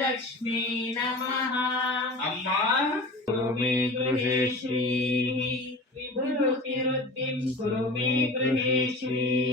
लक्ष्मी नमः। अम्मा कुरु मे गृहे श्रीः विभूतिरुद्धिं कुरु मे गृहे श्रीः